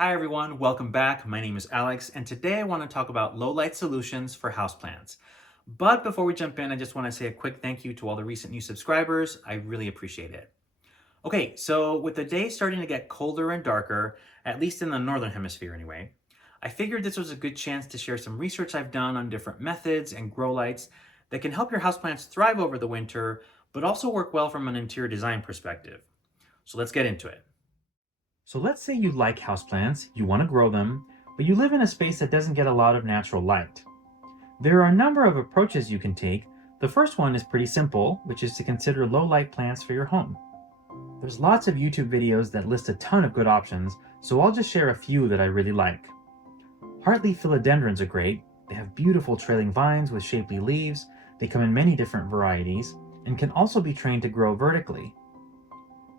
Hi everyone, welcome back. My name is Alex, and today I want to talk about low light solutions for houseplants. But before we jump in, I just want to say a quick thank you to all the recent new subscribers. I really appreciate it. Okay, so with the day starting to get colder and darker, at least in the northern hemisphere anyway, I figured this was a good chance to share some research I've done on different methods and grow lights that can help your houseplants thrive over the winter, but also work well from an interior design perspective. So let's get into it. So let's say you like houseplants, you want to grow them, but you live in a space that doesn't get a lot of natural light. There are a number of approaches you can take. The first one is pretty simple, which is to consider low light plants for your home. There's lots of YouTube videos that list a ton of good options, so I'll just share a few that I really like. Heartleaf philodendrons are great. They have beautiful trailing vines with shapely leaves. They come in many different varieties and can also be trained to grow vertically.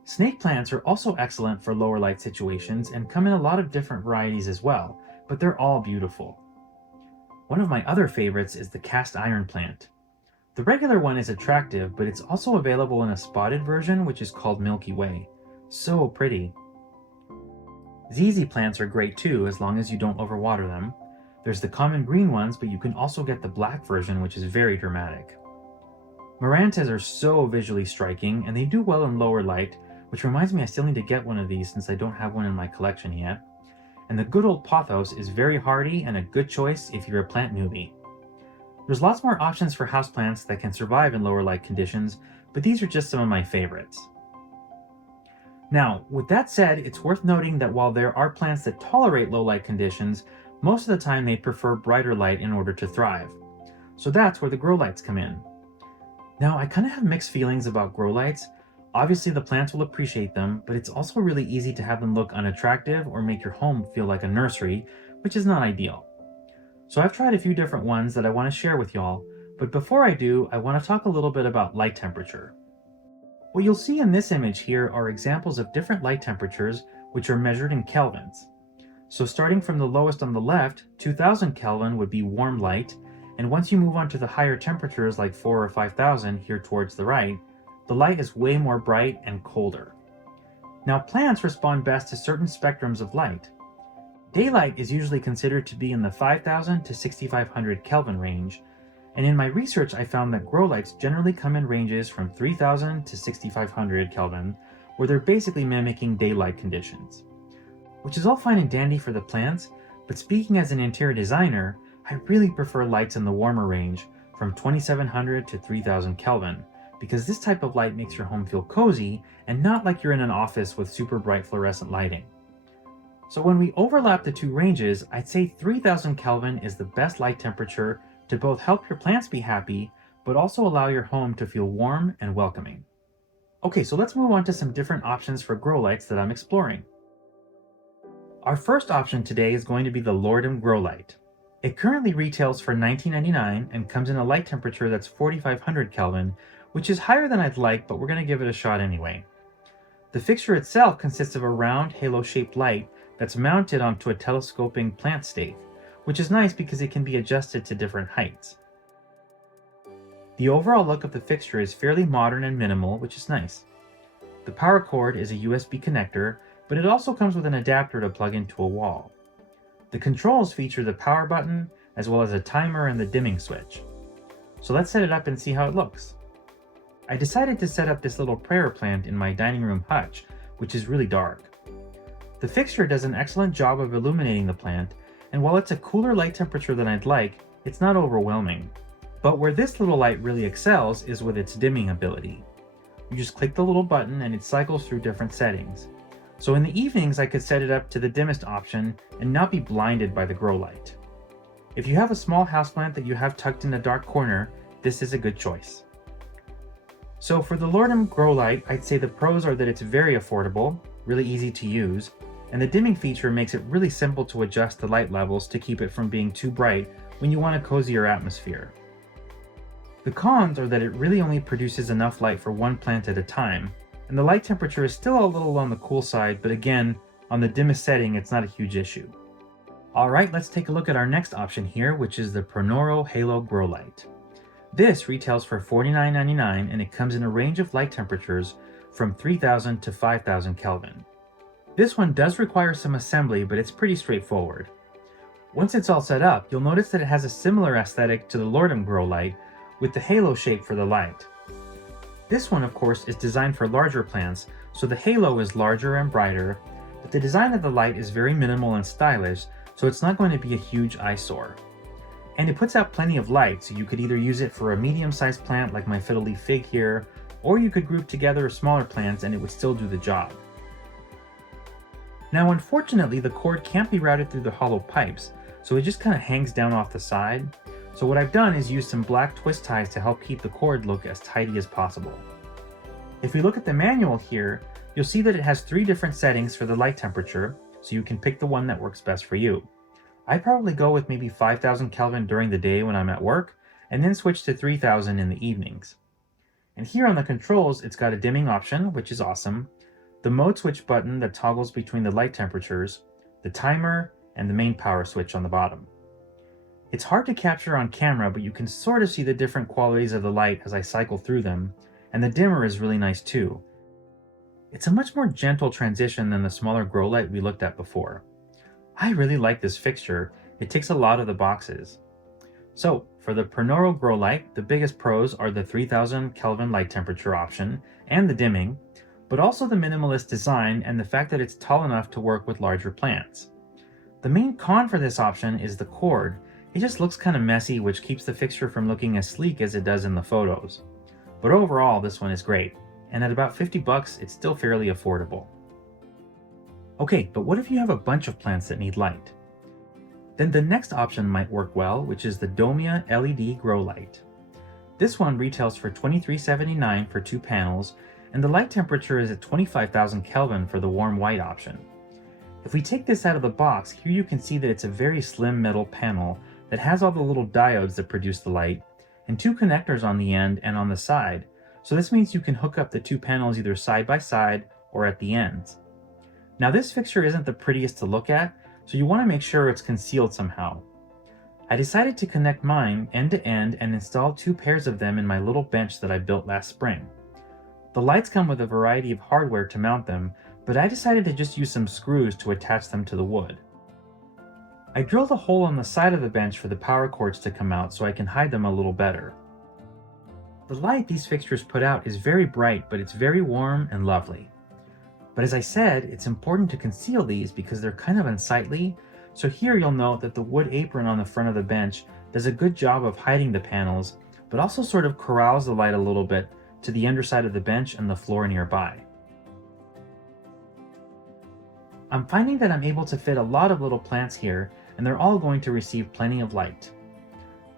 Snake plants are also excellent for lower light situations and come in a lot of different varieties as well, but they're all beautiful. One of my other favorites is the cast iron plant. The regular one is attractive, but it's also available in a spotted version, which is called Milky Way. So pretty. ZZ plants are great too, as long as you don't overwater them. There's the common green ones, but you can also get the black version, which is very dramatic. Marantas are so visually striking, and they do well in lower light, which reminds me I still need to get one of these since I don't have one in my collection yet. And the good old pothos is very hardy and a good choice if you're a plant newbie. There's lots more options for houseplants that can survive in lower light conditions, but these are just some of my favorites. Now, with that said, it's worth noting that while there are plants that tolerate low light conditions, most of the time they prefer brighter light in order to thrive. So that's where the grow lights come in. Now, I kind of have mixed feelings about grow lights. Obviously, the plants will appreciate them, but it's also really easy to have them look unattractive or make your home feel like a nursery, which is not ideal. So I've tried a few different ones that I want to share with y'all, but before I do, I want to talk a little bit about light temperature. What you'll see in this image here are examples of different light temperatures, which are measured in kelvins. So starting from the lowest on the left, 2000 Kelvin would be warm light, and once you move on to the higher temperatures like 4 or 5000 here towards the right, the light is way more bright and colder. Now, plants respond best to certain spectrums of light. Daylight is usually considered to be in the 5000 to 6500 Kelvin range, and in my research I found that grow lights generally come in ranges from 3000 to 6500 Kelvin, where they're basically mimicking daylight conditions. Which is all fine and dandy for the plants, but speaking as an interior designer, I really prefer lights in the warmer range from 2700 to 3000 Kelvin, because this type of light makes your home feel cozy and not like you're in an office with super bright fluorescent lighting. So when we overlap the two ranges, I'd say 3000 Kelvin is the best light temperature to both help your plants be happy, but also allow your home to feel warm and welcoming. Okay, so let's move on to some different options for grow lights that I'm exploring. Our first option today is going to be the Lordem grow light. It currently retails for $19.99 and comes in a light temperature that's 4500 Kelvin, which is higher than I'd like, but we're going to give it a shot anyway. The fixture itself consists of a round halo-shaped light that's mounted onto a telescoping plant stake, which is nice because it can be adjusted to different heights. The overall look of the fixture is fairly modern and minimal, which is nice. The power cord is a USB connector, but it also comes with an adapter to plug into a wall. The controls feature the power button, as well as a timer and the dimming switch. So let's set it up and see how it looks. I decided to set up this little prayer plant in my dining room hutch, which is really dark. The fixture does an excellent job of illuminating the plant, and while it's a cooler light temperature than I'd like, it's not overwhelming. But where this little light really excels is with its dimming ability. You just click the little button and it cycles through different settings. So in the evenings I could set it up to the dimmest option and not be blinded by the grow light. If you have a small houseplant that you have tucked in a dark corner, this is a good choice. So for the Lordem grow light, I'd say the pros are that it's very affordable, really easy to use, and the dimming feature makes it really simple to adjust the light levels to keep it from being too bright when you want a cozier atmosphere. The cons are that it really only produces enough light for one plant at a time, and the light temperature is still a little on the cool side, but again, on the dimmest setting, it's not a huge issue. Alright, let's take a look at our next option here, which is the Proro Halo grow light. This retails for $49.99 and it comes in a range of light temperatures from 3000 to 5000 Kelvin. This one does require some assembly, but it's pretty straightforward. Once it's all set up, you'll notice that it has a similar aesthetic to the Lordem grow light, with the halo shape for the light. This one, of course, is designed for larger plants, so the halo is larger and brighter, but the design of the light is very minimal and stylish, so it's not going to be a huge eyesore. And it puts out plenty of light, so you could either use it for a medium-sized plant like my fiddle leaf fig here, or you could group together smaller plants and it would still do the job. Now unfortunately, the cord can't be routed through the hollow pipes, so it just kind of hangs down off the side. So what I've done is use some black twist ties to help keep the cord look as tidy as possible. If we look at the manual here, you'll see that it has 3 different settings for the light temperature, so you can pick the one that works best for you. I probably go with maybe 5000 Kelvin during the day when I'm at work, and then switch to 3000 in the evenings. And here on the controls, it's got a dimming option, which is awesome, the mode switch button that toggles between the light temperatures, the timer, and the main power switch on the bottom. It's hard to capture on camera, but you can sort of see the different qualities of the light as I cycle through them, and the dimmer is really nice too. It's a much more gentle transition than the smaller grow light we looked at before. I really like this fixture, it ticks a lot of the boxes. So, for the Pronoro grow light, the biggest pros are the 3000 Kelvin light temperature option and the dimming, but also the minimalist design and the fact that it's tall enough to work with larger plants. The main con for this option is the cord. It just looks kind of messy, which keeps the fixture from looking as sleek as it does in the photos. But overall, this one is great, and at about 50 bucks, it's still fairly affordable. Okay, but what if you have a bunch of plants that need light? Then the next option might work well, which is the Domia LED grow light. This one retails for $23.79 for 2 panels, and the light temperature is at 25,000 Kelvin for the warm white option. If we take this out of the box, here you can see that it's a very slim metal panel that has all the little diodes that produce the light, and 2 connectors on the end and on the side, so this means you can hook up the 2 panels either side by side or at the ends. Now this fixture isn't the prettiest to look at, so you want to make sure it's concealed somehow. I decided to connect mine end to end and install 2 pairs of them in my little bench that I built last spring. The lights come with a variety of hardware to mount them, but I decided to just use some screws to attach them to the wood. I drilled a hole on the side of the bench for the power cords to come out so I can hide them a little better. The light these fixtures put out is very bright, but it's very warm and lovely. But as I said, it's important to conceal these because they're kind of unsightly, so here you'll note that the wood apron on the front of the bench does a good job of hiding the panels, but also sort of corrals the light a little bit to the underside of the bench and the floor nearby. I'm finding that I'm able to fit a lot of little plants here, and they're all going to receive plenty of light.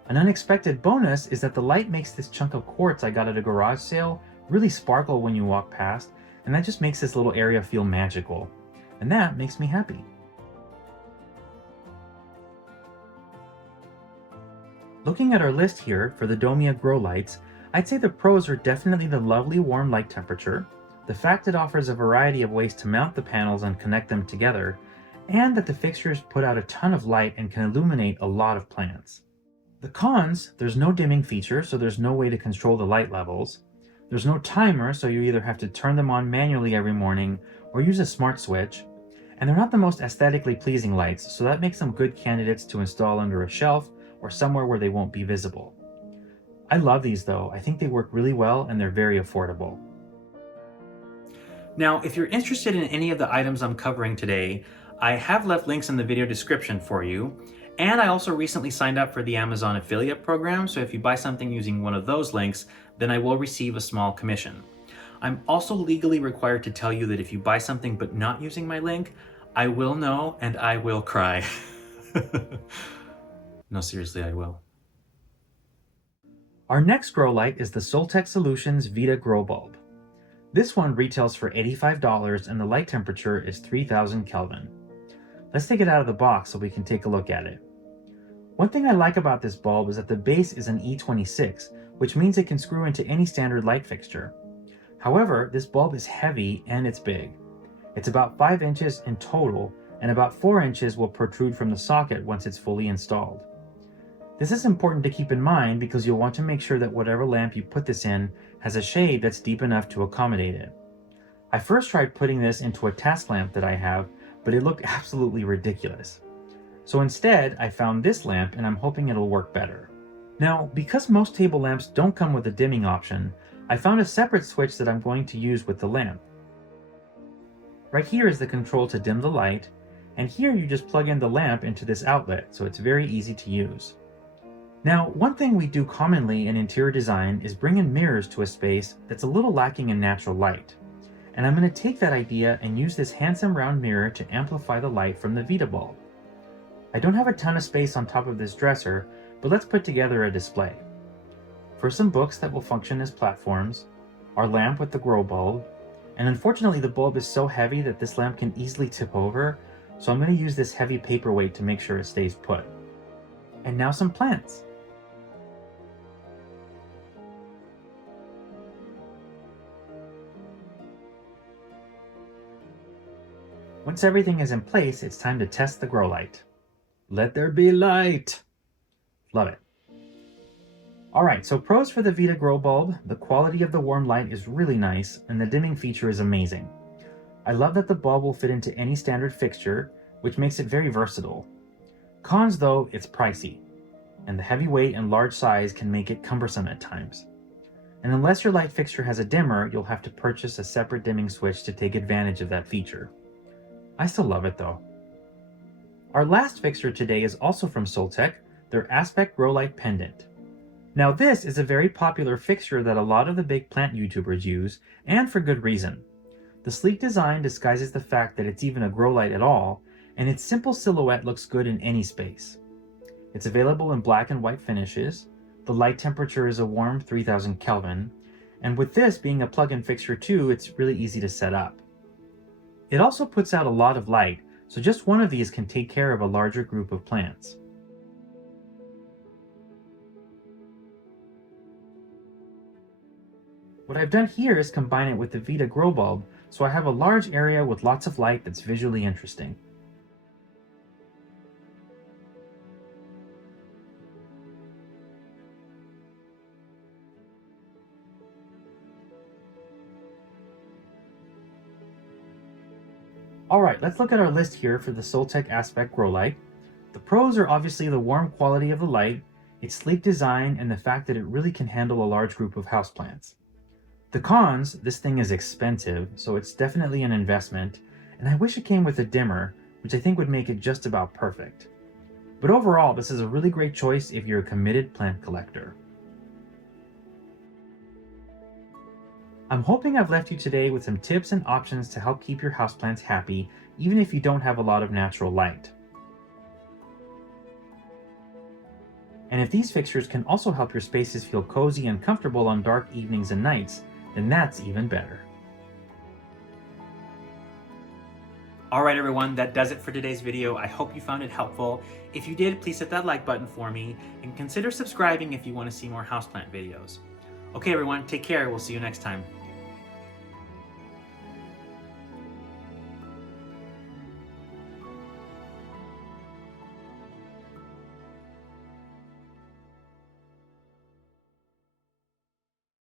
An unexpected bonus is that the light makes this chunk of quartz I got at a garage sale really sparkle when you walk past, and that just makes this little area feel magical. And that makes me happy. Looking at our list here for the Domia grow lights, I'd say the pros are definitely the lovely warm light temperature, the fact it offers a variety of ways to mount the panels and connect them together, and that the fixtures put out a ton of light and can illuminate a lot of plants. The cons, there's no dimming feature, so there's no way to control the light levels. There's no timer, so you either have to turn them on manually every morning or use a smart switch. And they're not the most aesthetically pleasing lights, so that makes them good candidates to install under a shelf or somewhere where they won't be visible. I love these though. I think they work really well and they're very affordable. Now, if you're interested in any of the items I'm covering today, I have left links in the video description for you. And I also recently signed up for the Amazon affiliate program, so if you buy something using one of those links, then I will receive a small commission. I'm also legally required to tell you that if you buy something but not using my link, I will know and I will cry. No, seriously, I will. Our next grow light is the Soltech Solutions Vita grow bulb. This one retails for $85 and the light temperature is 3000 Kelvin. Let's take it out of the box so we can take a look at it. One thing I like about this bulb is that the base is an E26, which means it can screw into any standard light fixture. However, this bulb is heavy and it's big. It's about 5 inches in total, and about 4 inches will protrude from the socket once it's fully installed. This is important to keep in mind because you'll want to make sure that whatever lamp you put this in has a shade that's deep enough to accommodate it. I first tried putting this into a task lamp that I have, but it looked absolutely ridiculous. So instead, I found this lamp and I'm hoping it'll work better. Now, because most table lamps don't come with a dimming option, I found a separate switch that I'm going to use with the lamp. Right here is the control to dim the light, and here you just plug in the lamp into this outlet, so it's very easy to use. Now, one thing we do commonly in interior design is bring in mirrors to a space that's a little lacking in natural light. And I'm going to take that idea and use this handsome round mirror to amplify the light from the Vita bulb. I don't have a ton of space on top of this dresser, but let's put together a display. For some books that will function as platforms, our lamp with the grow bulb, and unfortunately the bulb is so heavy that this lamp can easily tip over, so I'm going to use this heavy paperweight to make sure it stays put. And now some plants. Once everything is in place, it's time to test the grow light. Let there be light! Love it. Alright, so pros for the Vita grow bulb: the quality of the warm light is really nice, and the dimming feature is amazing. I love that the bulb will fit into any standard fixture, which makes it very versatile. Cons though, it's pricey, and the heavy weight and large size can make it cumbersome at times. And unless your light fixture has a dimmer, you'll have to purchase a separate dimming switch to take advantage of that feature. I still love it though. Our last fixture today is also from Soltech, their Aspect Grow Light Pendant. Now this is a very popular fixture that a lot of the big plant YouTubers use, and for good reason. The sleek design disguises the fact that it's even a grow light at all, and its simple silhouette looks good in any space. It's available in black and white finishes, the light temperature is a warm 3000 Kelvin, and with this being a plug-in fixture too, it's really easy to set up. It also puts out a lot of light, so just one of these can take care of a larger group of plants. What I've done here is combine it with the Vita grow bulb, so I have a large area with lots of light that's visually interesting. Alright, let's look at our list here for the Soltech Aspect Grow Light. The pros are obviously the warm quality of the light, its sleek design, and the fact that it really can handle a large group of houseplants. The cons: this thing is expensive, so it's definitely an investment, and I wish it came with a dimmer, which I think would make it just about perfect. But overall, this is a really great choice if you're a committed plant collector. I'm hoping I've left you today with some tips and options to help keep your houseplants happy, even if you don't have a lot of natural light. And if these fixtures can also help your spaces feel cozy and comfortable on dark evenings and nights, then that's even better. Alright everyone, that does it for today's video. I hope you found it helpful. If you did, please hit that like button for me, and consider subscribing if you want to see more houseplant videos. Okay everyone, take care. We'll see you next time.